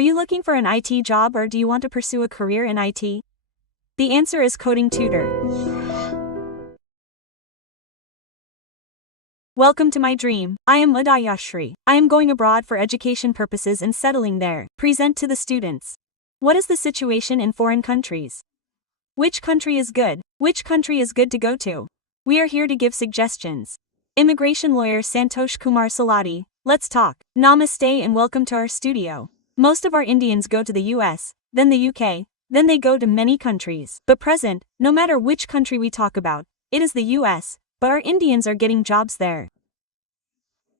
Are you looking for an IT job or do you want to pursue a career in IT? The answer is coding tutor. Welcome to my dream. I am Vidhya. I am going abroad for education purposes and settling there. Present to the students. What is the situation in foreign countries? Which country is good? Which country is good to go to? We are here to give suggestions. Immigration lawyer Santosh Kumar Salati, let's talk. Namaste and welcome to our studio. Most of our Indians go to the US, then the UK, then they go to many countries. But present, no matter which country we talk about, it is the US, but our Indians are getting jobs there.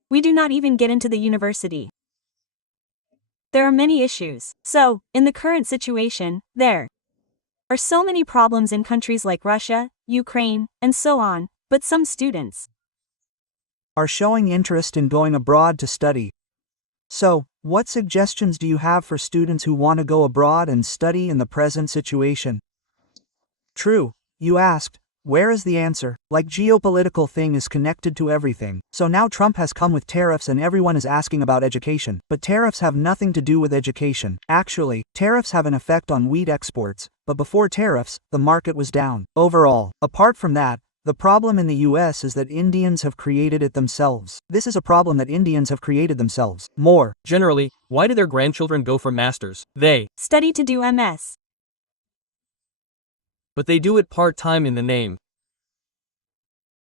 We do not even get into the university. There are many issues. So, in the current situation, there are so many problems in countries like Russia, Ukraine, and so on, but some students are showing interest in going abroad to study. So, what suggestions do you have for students who want to go abroad and study in the present situation? True, you asked, where is the answer? Like geopolitical thing is connected to everything. So now Trump has come with tariffs and everyone is asking about education. But tariffs have nothing to do with education. Actually, tariffs have an effect on wheat exports, but before tariffs, the market was down. Overall, apart from that, the problem in the US is that Indians have created it themselves. This is a problem that Indians have created themselves. More generally, why do their grandchildren go for masters? They study to do MS. But they do it part-time in the name.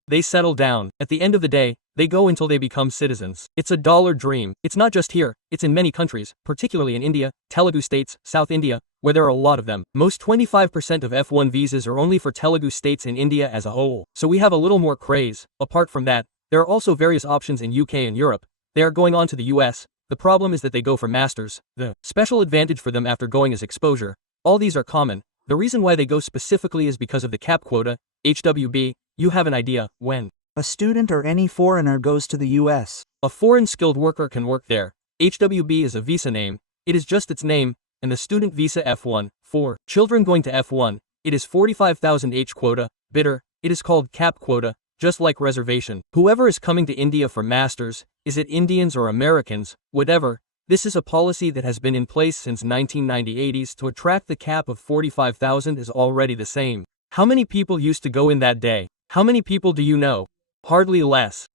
They settle down. At the end of the day, they go until they become citizens. It's a dollar dream. It's not just here, it's in many countries, particularly in India, Telugu states, South India, where there are a lot of them. Most 25% of F1 visas are only for Telugu states in India as a whole. So we have a little more craze. Apart from that, there are also various options in UK and Europe. They are going on to the US. The problem is that they go for masters. The special advantage for them after going is exposure. All these are common. The reason why they go specifically is because of the cap quota, HWB. You have an idea, when a student or any foreigner goes to the US, a foreign skilled worker can work there. HWB is a visa name, it is just its name, and the student visa F1, for children going to F1, it is 45,000 H quota, bitter, it is called cap quota, just like reservation. Whoever is coming to India for masters, is it Indians or Americans, whatever, this is a policy that has been in place since 1990s to attract the cap of 45,000 is already the same. How many people used to go in that day? How many people do you know? Hardly less.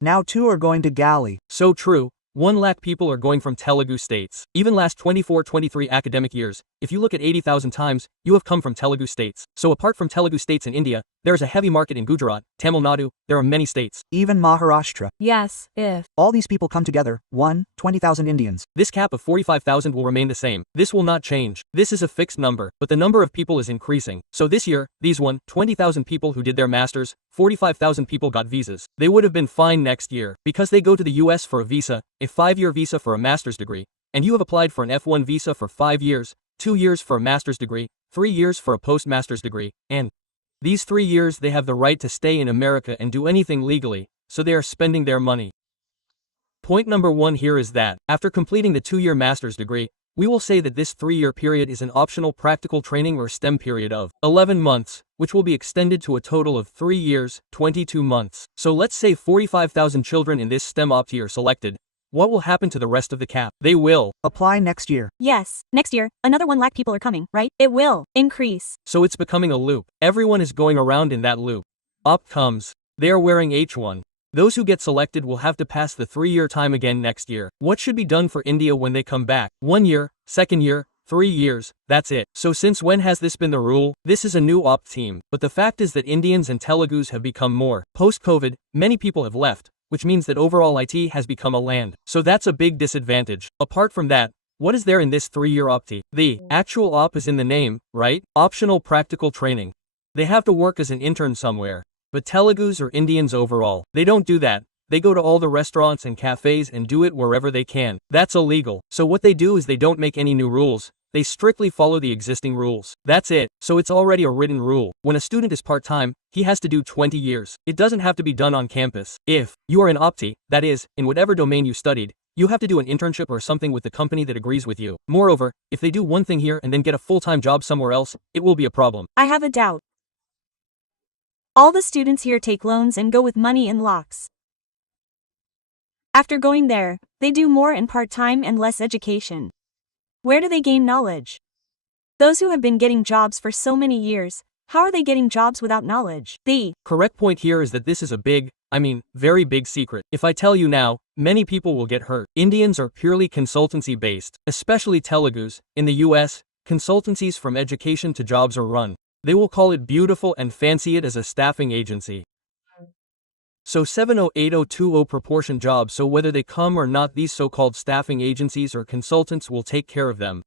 Now 2 are going to Galley. So true, 1 lakh people are going from Telugu states. Even last 24-23 academic years, if you look at 80,000 times, you have come from Telugu states. So apart from Telugu states in India, there is a heavy market in Gujarat, Tamil Nadu, there are many states. Even Maharashtra. Yes, if all these people come together, 20,000 Indians. This cap of 45,000 will remain the same. This will not change. This is a fixed number, but the number of people is increasing. So this year, these 20,000 people who did their masters, 45,000 people got visas. They would have been fine next year, because they go to the US for a visa, a 5-year visa for a master's degree, and you have applied for an F1 visa for 5 years, 2 years for a master's degree, 3 years for a postmaster's degree, and these 3 years they have the right to stay in America and do anything legally, so they are spending their money. Point number 1 here is that, after completing the 2-year master's degree, we will say that this 3-year period is an optional practical training or STEM period of 11 months, which will be extended to a total of 3 years, 22 months. So let's say 45,000 children in this STEM optee are selected. What will happen to the rest of the cap? They will apply next year. Yes, next year, another 1 lakh people are coming, right? It will increase. So it's becoming a loop. Everyone is going around in that loop. Opt comes. They are wearing H1. Those who get selected will have to pass the 3-year time again next year. What should be done for India when they come back? 1 year, 2nd year, 3 years, that's it. So since when has this been the rule? This is a new opt team. But the fact is that Indians and Telugus have become more. Post-COVID, many people have left, which means that overall IT has become a land. So that's a big disadvantage. Apart from that, what is there in this 3-year optee? The actual op is in the name, right? Optional practical training. They have to work as an intern somewhere. But Telugus or Indians overall, they don't do that. They go to all the restaurants and cafes and do it wherever they can. That's illegal. So what they do is they don't make any new rules. They strictly follow the existing rules. That's it. So it's already a written rule. When a student is part-time, he has to do 20 years. It doesn't have to be done on campus. If you are an optee, that is, in whatever domain you studied, you have to do an internship or something with the company that agrees with you. Moreover, if they do one thing here and then get a full-time job somewhere else, it will be a problem. I have a doubt. All the students here take loans and go with money in locks. After going there, they do more in part-time and less education. Where do they gain knowledge? Those who have been getting jobs for so many years, how are they getting jobs without knowledge? The correct point here is that this is a big, very big secret. If I tell you now, many people will get hurt. Indians are purely consultancy based, especially Telugus. In the US, consultancies from education to jobs are run. They will call it beautiful and fancy it as a staffing agency. So 708020 proportion jobs, so whether they come or not, these so-called staffing agencies or consultants will take care of them.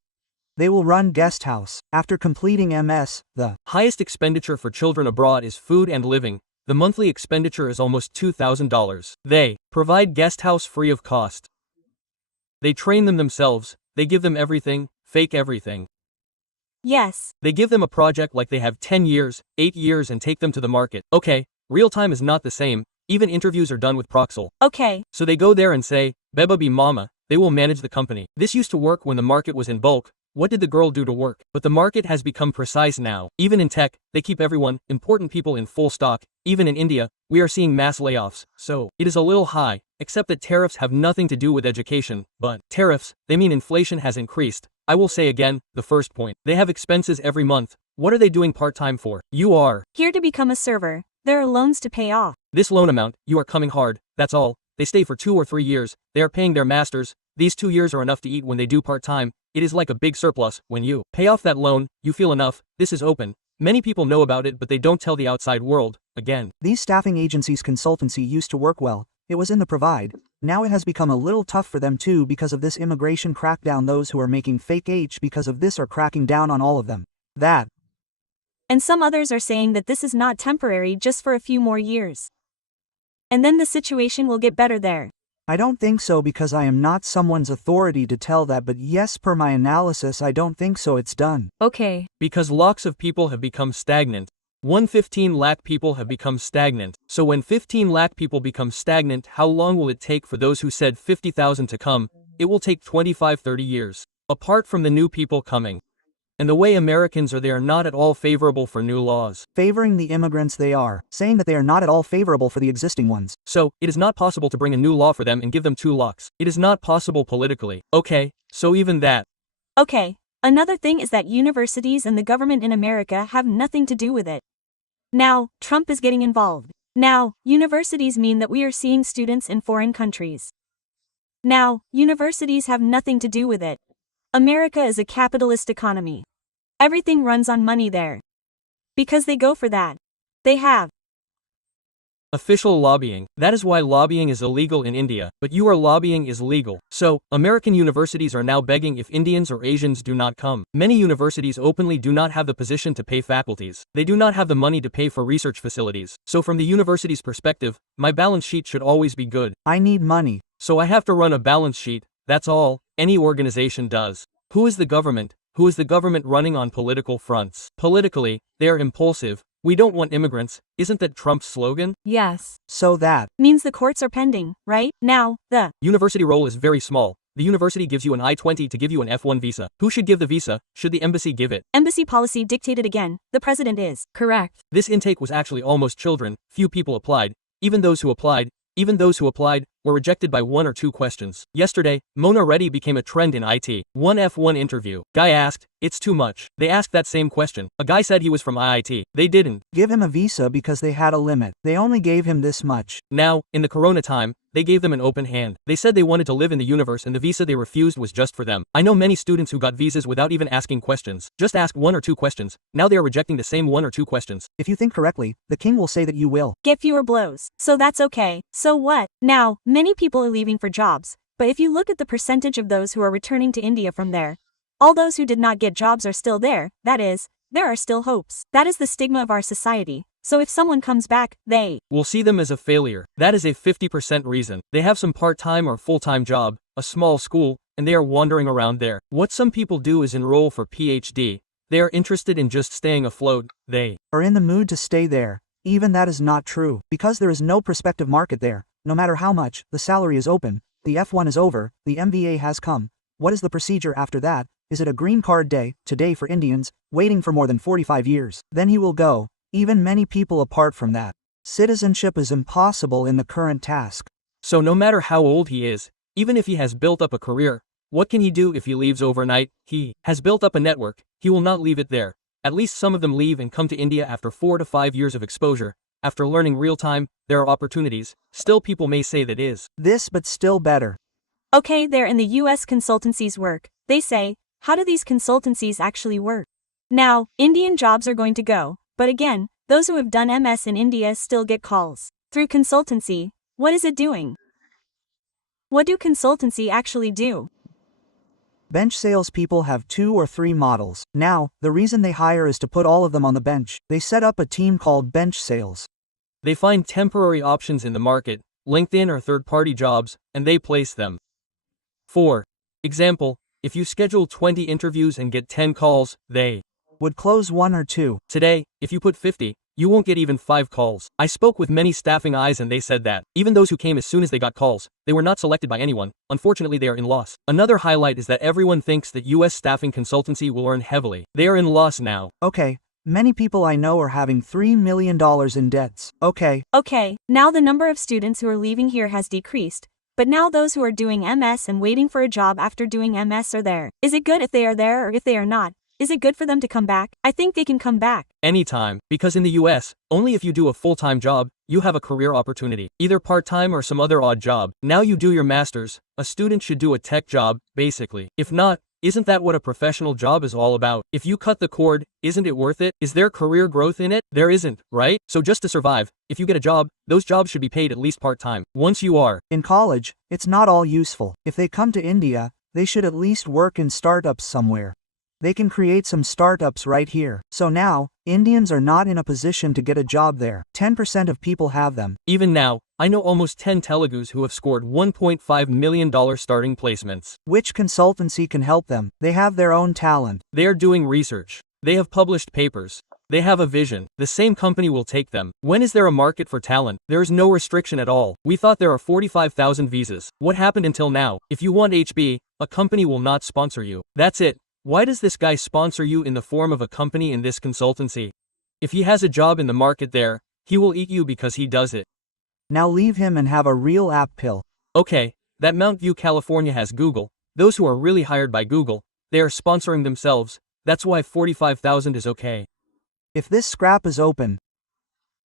They will run guest house. After completing MS, the highest expenditure for children abroad is food and living. The monthly expenditure is almost $2,000. They provide guest house free of cost. They train them themselves. They give them everything, fake everything. Yes. They give them a project like they have 10 years, 8 years and take them to the market. Okay, real time is not the same. Even interviews are done with Proxel. Okay. So they go there and say, Beba be mama, they will manage the company. This used to work when the market was in bulk. What did the girl do to work? But the market has become precise now. Even in tech, they keep everyone, important people in full stock. Even in India, we are seeing mass layoffs. So, it is a little high, except that tariffs have nothing to do with education. But, tariffs, they mean inflation has increased. I will say again, the first point. They have expenses every month. What are they doing part-time for? You are here to become a server. There are loans to pay off. This loan amount, you are coming hard, that's all. They stay for 2 or 3 years. They are paying their masters. These 2 years are enough to eat when they do part-time. It is like a big surplus. When you pay off that loan, you feel enough. This is open. Many people know about it, but they don't tell the outside world. Again, these staffing agencies' consultancy used to work well. It was in the provide. Now it has become a little tough for them too because of this immigration crackdown. Those who are making fake H because of this are cracking down on all of them. That. And some others are saying that this is not temporary, just for a few more years. And then the situation will get better there. I don't think so because I am not someone's authority to tell that, but yes, per my analysis, I don't think so. It's done. Okay. Because lakhs of people have become stagnant. 115 lakh people have become stagnant. So when 15 lakh people become stagnant, how long will it take for those who said 50,000 to come? It will take 25-30 years. Apart from the new people coming. And the way Americans are, they are not at all favorable for new laws. Favoring the immigrants they are, saying that they are not at all favorable for the existing ones. So, it is not possible to bring a new law for them and give them 2 lakhs. It is not possible politically. Okay, so even that. Okay, another thing is that universities and the government in America have nothing to do with it. Now, Trump is getting involved. Now, universities mean that we are seeing students in foreign countries. Now, universities have nothing to do with it. America is a capitalist economy. Everything runs on money there. Because they go for that. They have official lobbying. That is why lobbying is illegal in India, but your lobbying is legal. So, American universities are now begging if Indians or Asians do not come. Many universities openly do not have the position to pay faculties. They do not have the money to pay for research facilities. So from the university's perspective, my balance sheet should always be good. I need money. So I have to run a balance sheet. That's all any organization does. Who is the government? Who is the government running on political fronts? Politically, they are impulsive. We don't want immigrants. Isn't that Trump's slogan? Yes. So that means the courts are pending, right? Now, the university role is very small. The university gives you an I-20 to give you an F1 visa. Who should give the visa? Should the embassy give it? Embassy policy dictated again. The president is correct. This intake was actually almost children. Few people applied. Even those who applied were rejected by 1 or 2 questions. Yesterday, Mona Reddy became a trend in IT. One F1 interview. Guy asked, "It's too much." They asked that same question. A guy said he was from IIT. They didn't give him a visa because they had a limit. They only gave him this much. Now, in the corona time, they gave them an open hand. They said they wanted to live in the universe and the visa they refused was just for them. I know many students who got visas without even asking questions. Just ask 1 or 2 questions. Now they are rejecting the same 1 or 2 questions. If you think correctly, the king will say that you will get fewer blows. So that's okay. So what? Now, many people are leaving for jobs, but if you look at the percentage of those who are returning to India from there, all those who did not get jobs are still there. That is, there are still hopes. That is the stigma of our society. So if someone comes back, they will see them as a failure. That is a 50% reason. They have some part-time or full-time job, a small school, and they are wandering around there. What some people do is enroll for PhD. They are interested in just staying afloat. They are in the mood to stay there. Even that is not true, because there is no prospective market there. No matter how much, the salary is open, the F1 is over, the MBA has come. What is the procedure after that? Is it a green card day, today for Indians, waiting for more than 45 years? Then he will go. Even many people apart from that. Citizenship is impossible in the current task. So no matter how old he is, even if he has built up a career, What can he do if he leaves overnight? He has built up a network, he will not leave it there. At least some of them leave and come to India after 4 to 5 years of exposure. After learning real time, there are opportunities. Still, people may say that is this, but still better. Okay, they're in the US consultancies work. They say, how do these consultancies actually work? Now, Indian jobs are going to go, but again, those who have done MS in India still get calls. Through consultancy, what is it doing? What do consultancy actually do? Bench salespeople have 2 or 3 models. Now, the reason they hire is to put all of them on the bench. They set up a team called bench sales. They find temporary options in the market, LinkedIn or third-party jobs, and they place them. For example, if you schedule 20 interviews and get 10 calls, they would close 1 or 2. Today, if you put 50, you won't get even 5 calls. I spoke with many staffing eyes and they said that, even those who came as soon as they got calls, they were not selected by anyone. Unfortunately, they are in loss. Another highlight is that everyone thinks that US staffing consultancy will earn heavily. They are in loss now. Okay, many people I know are having $3 million in debts. Okay, now the number of students who are leaving here has decreased, but now those who are doing MS and waiting for a job after doing MS are there. Is it good if they are there or if they are not? Is it good for them to come back? I think they can come back. Anytime, because in the US, only if you do a full-time job, you have a career opportunity, either part-time or some other odd job. Now you do your master's, a student should do a tech job, basically. If not, isn't that what a professional job is all about? If you cut the cord, isn't it worth it? Is there career growth in it? There isn't, right? So just to survive, if you get a job, those jobs should be paid at least part-time. Once you are in college, it's not all useful. If they come to India, they should at least work in startups somewhere. They can create some startups right here. So now, Indians are not in a position to get a job there. 10% of people have them. Even now, I know almost 10 Telugus who have scored $1.5 million starting placements. Which consultancy can help them? They have their own talent. They are doing research. They have published papers. They have a vision. The same company will take them. When is there a market for talent? There is no restriction at all. We thought there are 45,000 visas. What happened until now? If you want HB, a company will not sponsor you. That's it. Why does this guy sponsor you in the form of a company in this consultancy? If he has a job in the market there, he will eat you because he does it. Now leave him and have a real app pill. Okay, that Mount View, California has Google. Those who are really hired by Google, they are sponsoring themselves. That's why 45,000 is okay. If this scrap is open,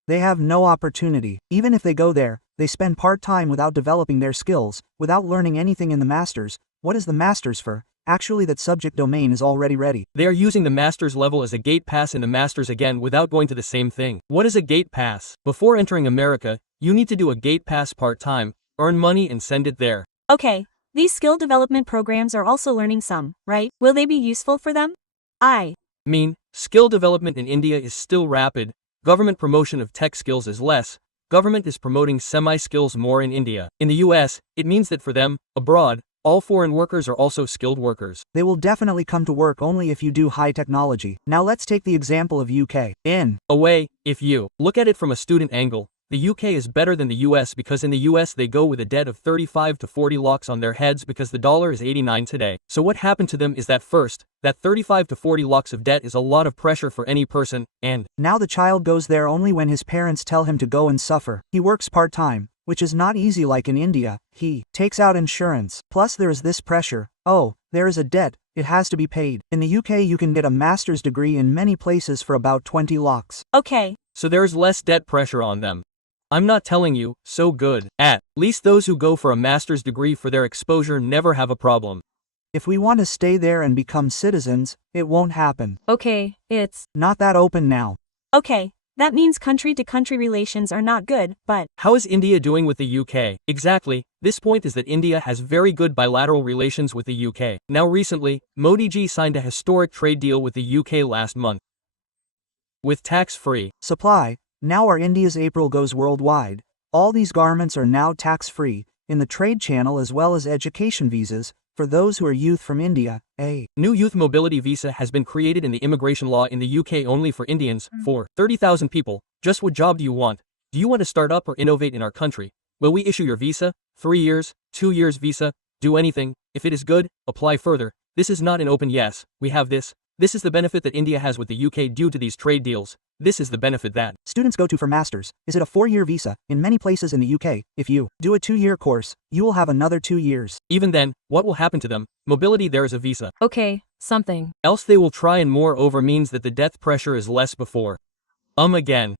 they have no opportunity. Even if they go there, they spend part-time without developing their skills, without learning anything in the master's. What is the master's for? Actually, that subject domain is already ready. They are using the master's level as a gate pass in the master's again without going to the same thing. What is a gate pass? Before entering America, you need to do a gate pass part-time, earn money and send it there. Okay, these skill development programs are also learning some, right? Will they be useful for them? I mean, skill development in India is still rapid, government promotion of tech skills is less, government is promoting semi-skills more in India. In the US, it means that for them, abroad, all foreign workers are also skilled workers. They will definitely come to work only if you do high technology. Now let's take the example of UK. In a way, if you look at it from a student angle, the UK is better than the US because in the US they go with a debt of 35 to 40 lakhs on their heads because the dollar is 89 today. So what happened to them is that first, that 35 to 40 lakhs of debt is a lot of pressure for any person, and now the child goes there only when his parents tell him to go and suffer. He works part-time, which is not easy like in India. He takes out insurance. Plus there is this pressure. Oh, there is a debt, it has to be paid. In the UK you can get a master's degree in many places for about 20 lakhs. Okay. So there is less debt pressure on them. I'm not telling you, so good. At least those who go for a master's degree for their exposure never have a problem. If we want to stay there and become citizens, it won't happen. Okay, it's not that open now. Okay, that means country-to-country relations are not good, but how is India doing with the UK? Exactly, this point is that India has very good bilateral relations with the UK. Now recently, Modi ji signed a historic trade deal with the UK last month. With tax-free supply. Now our India's April goes worldwide. All these garments are now tax-free, in the trade channel as well as education visas, for those who are youth from India. A new youth mobility visa has been created in the immigration law in the UK only for Indians, for 30,000 people. Just what job do you want? Do you want to start up or innovate in our country? Will we issue your visa? 3 years, 2 years visa? Do anything. If it is good, apply further. This is not an open yes, we have this, This is the benefit that India has with the UK due to these trade deals. This is the benefit that students go to for masters. Is it a 4-year visa? In many places in the UK, if you do a 2-year course, you will have another 2 years. even then, what will happen to them? Mobility, there is a visa. Okay, something. Else they will try, and moreover means that the death pressure is less before. Again.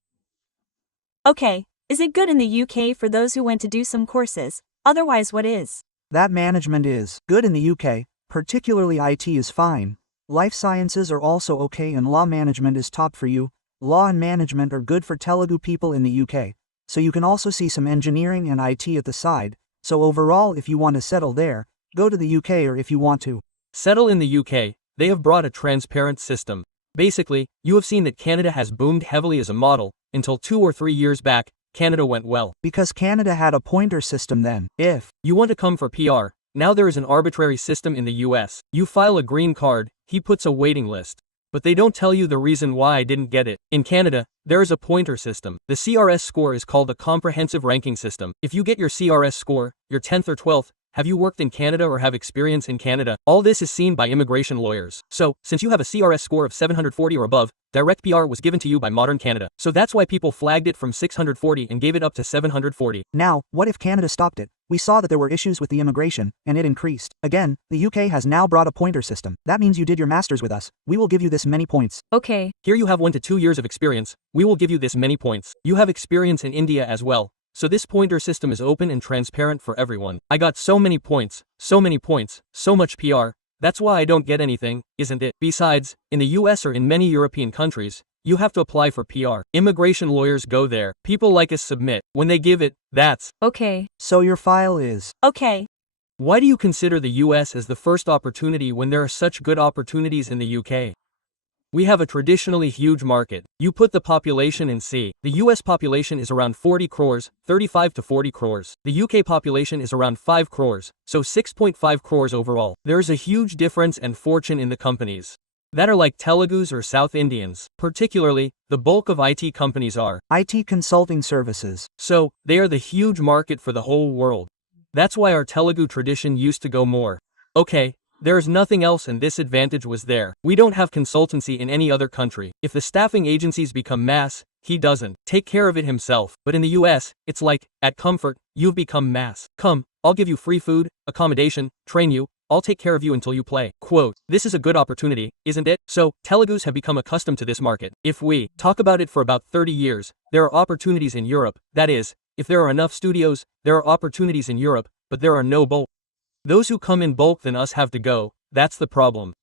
Okay, is it good in the UK for those who went to do some courses? Otherwise, what is? That management is good in the UK, particularly IT is fine. Life sciences are also okay, and law management is top for you. Law and management are good for Telugu people in the UK. So you can also see some engineering and IT at the side. So overall, if you want to settle there, go to the UK, or if you want to settle in the UK, they have brought a transparent system. Basically, you have seen that Canada has boomed heavily as a model. Until 2 or 3 years back, Canada went well. Because Canada had a pointer system then. If you want to come for PR, now there is an arbitrary system in the US. You file a green card, he puts a waiting list. But they don't tell you the reason why I didn't get it. In Canada, there is a pointer system. The CRS score is called a comprehensive ranking system. If you get your CRS score, your 10th or 12th, have you worked in Canada or have experience in Canada? All this is seen by immigration lawyers. So, since you have a CRS score of 740 or above, direct PR was given to you by modern Canada. So that's why people flagged it from 640 and gave it up to 740. Now, what if Canada stopped it? We saw that there were issues with the immigration, and it increased. Again, the UK has now brought a pointer system. That means you did your masters with us. We will give you this many points. Okay. Here you have 1 to 2 years of experience. We will give you this many points. You have experience in India as well. So this pointer system is open and transparent for everyone. I got so many points, so much PR. That's why I don't get anything, isn't it? Besides, in the US or in many European countries, you have to apply for PR. Immigration lawyers go there. People like us submit. When they give it, that's Okay. So your file is Okay. Why do you consider the US as the first opportunity when there are such good opportunities in the UK? We have a traditionally huge market. You put the population in C. The US population is around 40 crores, 35 to 40 crores. The UK population is around 5 crores, so 6.5 crores overall. There's a huge difference and fortune in the companies that are like Telugus or South Indians. Particularly, the bulk of IT companies are IT consulting services. So, they are the huge market for the whole world. That's why our Telugu tradition used to go more. Okay. There is nothing else, and this advantage was there. We don't have consultancy in any other country. If the staffing agencies become mass, he doesn't take care of it himself. But in the US, it's like, at Comfort, you've become mass. Come, I'll give you free food, accommodation, train you, I'll take care of you until you play. Quote, this is a good opportunity, isn't it? So, Telugus have become accustomed to this market. If we talk about it for about 30 years, there are opportunities in Europe. That is, if there are enough studios, there are opportunities in Europe, but there are no bulk. Those who come in bulk than us have to go. That's the problem.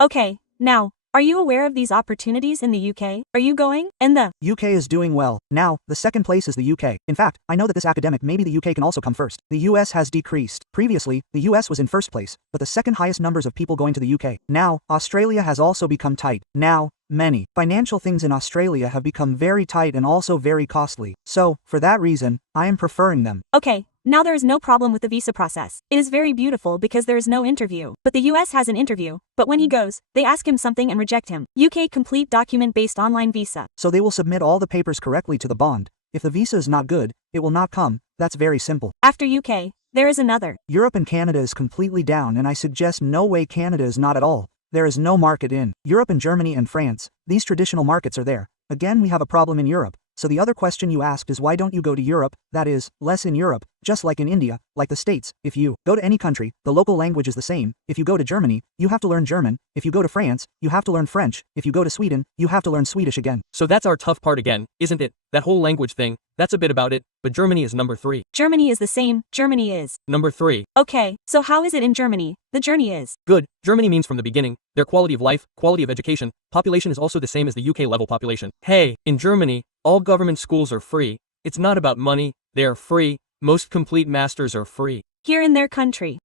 Okay, now, are you aware of these opportunities in the UK? Are you going? And the UK is doing well. Now, the second place is the UK. In fact, I know that this academic, maybe the UK can also come first. The US has decreased. Previously, the US was in first place, but the second highest numbers of people going to the UK. Now, Australia has also become tight. Now, many financial things in Australia have become very tight and also very costly. So, for that reason, I am preferring them. Okay, now there is no problem with the visa process. It is very beautiful because there is no interview. But the US has an interview. But when he goes, they ask him something and reject him. UK complete document-based online visa. So they will submit all the papers correctly to the bond. If the visa is not good, it will not come. That's very simple. After UK, there is another. Europe and Canada is completely down, and I suggest no way Canada is not at all. There is no market in Europe and Germany and France. These traditional markets are there. Again, we have a problem in Europe. So the other question you asked is why don't you go to Europe, that is, less in Europe, just like in India, like the States. If you go to any country, the local language is the same. If you go to Germany, you have to learn German. If you go to France, you have to learn French. If you go to Sweden, you have to learn Swedish again. So that's our tough part again, isn't it? That whole language thing, that's a bit about it, but Germany is number 3. Germany is the same, Germany is number 3. Okay, so how is it in Germany? The journey is good. Germany means from the beginning, their quality of life, quality of education, population is also the same as the UK level population. Hey, in Germany, all government schools are free. It's not about money, they are free. Most complete masters are free. Here in their country.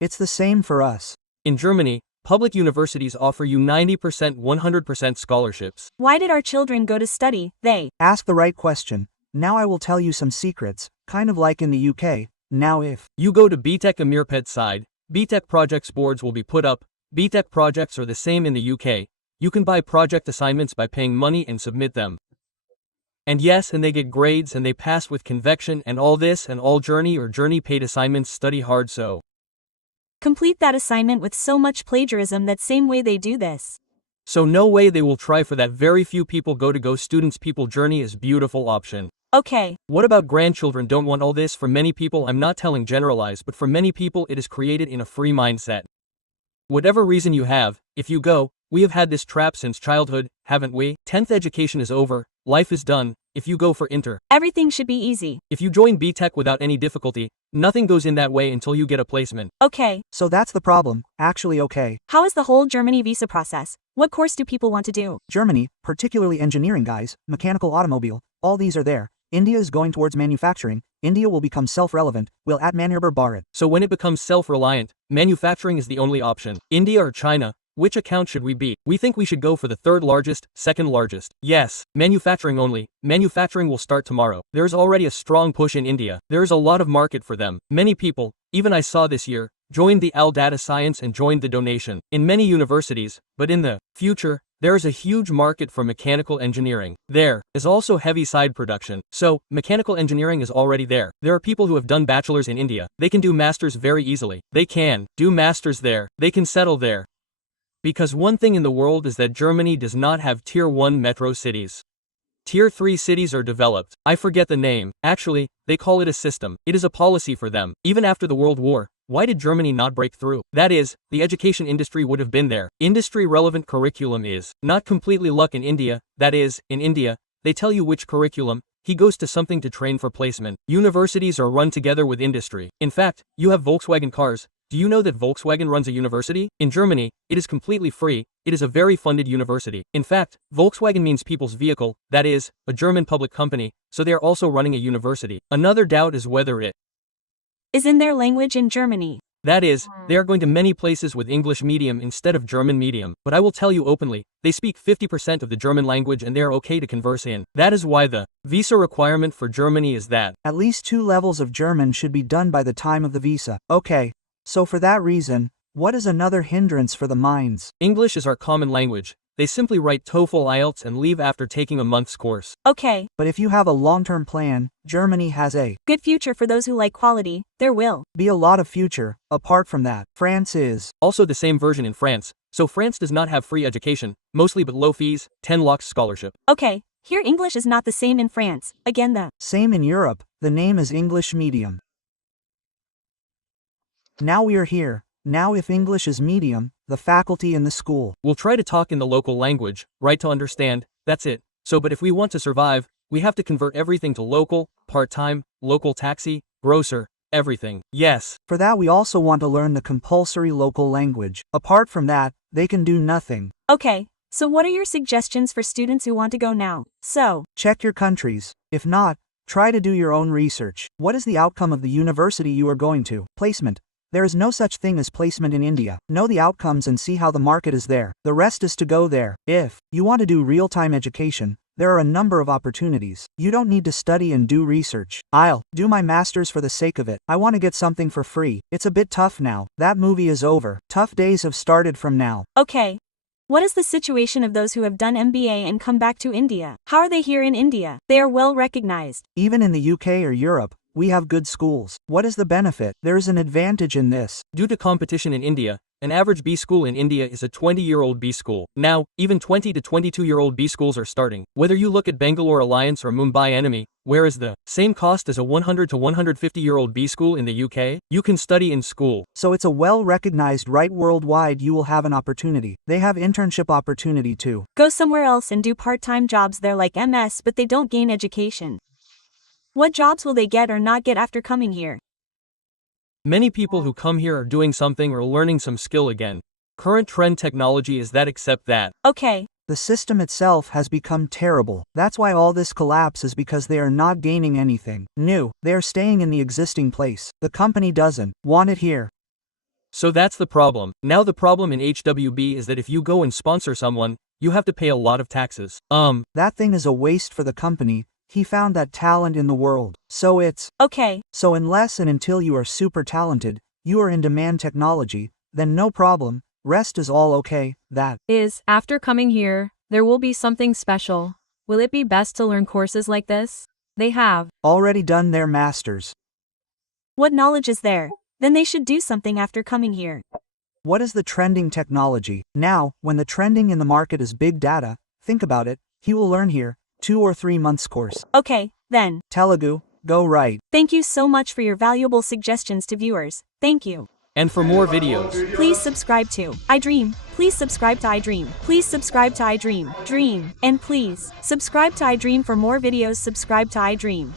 It's the same for us. In Germany, public universities offer you 90%, 100% scholarships. Why did our children go to study? They ask the right question. Now I will tell you some secrets, kind of like in the UK. Now if you go to BTech Amirpet side, BTech projects boards will be put up. BTech projects are the same in the UK. You can buy project assignments by paying money and submit them. And yes, and they get grades and they pass with convection and all this and all journey or journey paid assignments study hard so. Complete that assignment with so much plagiarism that same way they do this. So no way they will try for that. Very few people go students. People journey is beautiful option. Okay. What about grandchildren? Don't want all this. For many people, I'm not telling generalize, but for many people it is created in a free mindset. Whatever reason you have, if you go, we have had this trap since childhood, haven't we? 10th education is over, life is done, if you go for inter. Everything should be easy. If you join B-Tech without any difficulty, nothing goes in that way until you get a placement. Okay. So that's the problem, actually okay. How is the whole Germany visa process? What course do people want to do? Germany, particularly engineering guys, mechanical automobile, all these are there. India is going towards manufacturing. India will become self-relevant, will Atmanirbhar it. So when it becomes self-reliant, manufacturing is the only option. India or China, which account should we be? We think we should go for the third largest, second largest. Yes, manufacturing only. Manufacturing will start tomorrow. There is already a strong push in India. There is a lot of market for them. Many people, even I saw this year, joined the AL Data Science and joined the donation. In many universities, but in the future, there is a huge market for mechanical engineering. There is also heavy side production. So, mechanical engineering is already there. There are people who have done bachelors in India. They can do masters very easily. They can do masters there. They can settle there. Because one thing in the world is that Germany does not have Tier 1 metro cities. Tier 3 cities are developed. I forget the name. Actually, they call it a system. It is a policy for them. Even after the World War, why did Germany not break through? That is, the education industry would have been there. Industry-relevant curriculum is not completely luck in India. That is, in India, they tell you which curriculum. He goes to something to train for placement. Universities are run together with industry. In fact, you have Volkswagen cars. Do you know that Volkswagen runs a university? In Germany, it is completely free. It is a very funded university. In fact, Volkswagen means people's vehicle, that is, a German public company, so they are also running a university. Another doubt is whether it is in their language in Germany. That is, they are going to many places with English medium instead of German medium. But I will tell you openly, they speak 50% of the German language and they are okay to converse in. That is why the visa requirement for Germany is that at least 2 levels of German should be done by the time of the visa. Okay. So for that reason, what is another hindrance for the minds? English is our common language. They simply write TOEFL IELTS and leave after taking a month's course. Okay. But if you have a long-term plan, Germany has a good future for those who like quality. There will be a lot of future. Apart from that, France is also the same version in France. So France does not have free education, mostly but low fees, 10 lakhs scholarship. Okay. Here English is not the same in France. Again the same in Europe. The name is English medium. Now we are here. Now if English is medium, the faculty in the school will try to talk in the local language, right to understand, that's it. So but if we want to survive, we have to convert everything to local, part-time, local taxi, grocer, everything. Yes. For that we also want to learn the compulsory local language. Apart from that, they can do nothing. Okay. So what are your suggestions for students who want to go now? So, check your countries. If not, try to do your own research. What is the outcome of the university you are going to? Placement. There is no such thing as placement in India. Know the outcomes and see how the market is there. The rest is to go there. If you want to do real-time education, there are a number of opportunities. You don't need to study and do research. I'll do my master's for the sake of it. I want to get something for free. It's a bit tough now. That movie is over. Tough days have started from now. Okay. What is the situation of those who have done MBA and come back to India? How are they here in India? They are well recognized. Even in the UK or Europe, we have good schools. What is the benefit? There is an advantage in this. Due to competition in India, an average B school in India is a 20-year-old B school. Now, even 20 to 22-year-old B schools are starting. Whether you look at Bangalore Alliance or Mumbai Enemy, where is the same cost as a 100 to 150-year-old B school in the UK, you can study in school. So it's a well-recognized right worldwide. You will have an opportunity. They have internship opportunity too. Go somewhere else and do part-time jobs there like MS, but they don't gain education. What jobs will they get or not get after coming here? Many people who come here are doing something or learning some skill again. Current trend technology is that except that. Okay. The system itself has become terrible. That's why all this collapse is because they are not gaining anything new. They are staying in the existing place. The company doesn't want it here. So that's the problem. Now the problem in HWB is that if you go and sponsor someone, you have to pay a lot of taxes. That thing is a waste for the company. He found that talent in the world. So it's okay. So unless and until you are super talented, you are in demand technology, then no problem. Rest is all okay. That is, after coming here, there will be something special. Will it be best to learn courses like this? They have already done their masters. What knowledge is there? Then they should do something after coming here. What is the trending technology? Now, when the trending in the market is big data, think about it, he will learn here, 2 or 3 months course. Okay, then. Telugu, go right. Thank you so much for your valuable suggestions to viewers. Thank you. And for more videos, Please subscribe to iDream. Please subscribe to iDream. Please subscribe to iDream. Dream. And please subscribe to iDream for more videos. Subscribe to iDream.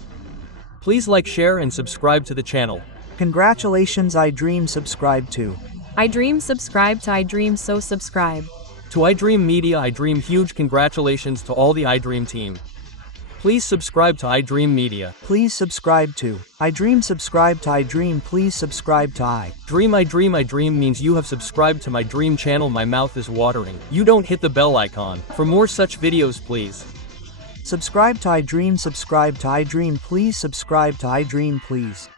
please like, share, and subscribe to the channel. Congratulations, iDream, subscribe to. iDream subscribe to iDream, so subscribe. To iDream Media, iDream, huge congratulations to all the iDream team. Please subscribe to iDream Media. Please subscribe to iDream. Subscribe to iDream. Please subscribe to iDream means you have subscribed to my dream channel. My mouth is watering. You don't hit the bell icon. For more such videos, please subscribe to iDream. Subscribe to iDream. Please subscribe to iDream. Please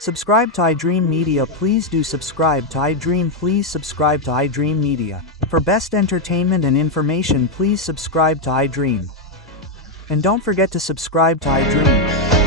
subscribe to iDream Media. Please do subscribe to iDream. Please subscribe to iDream Media. For best entertainment and information, please subscribe to iDream. And don't forget to subscribe to iDream.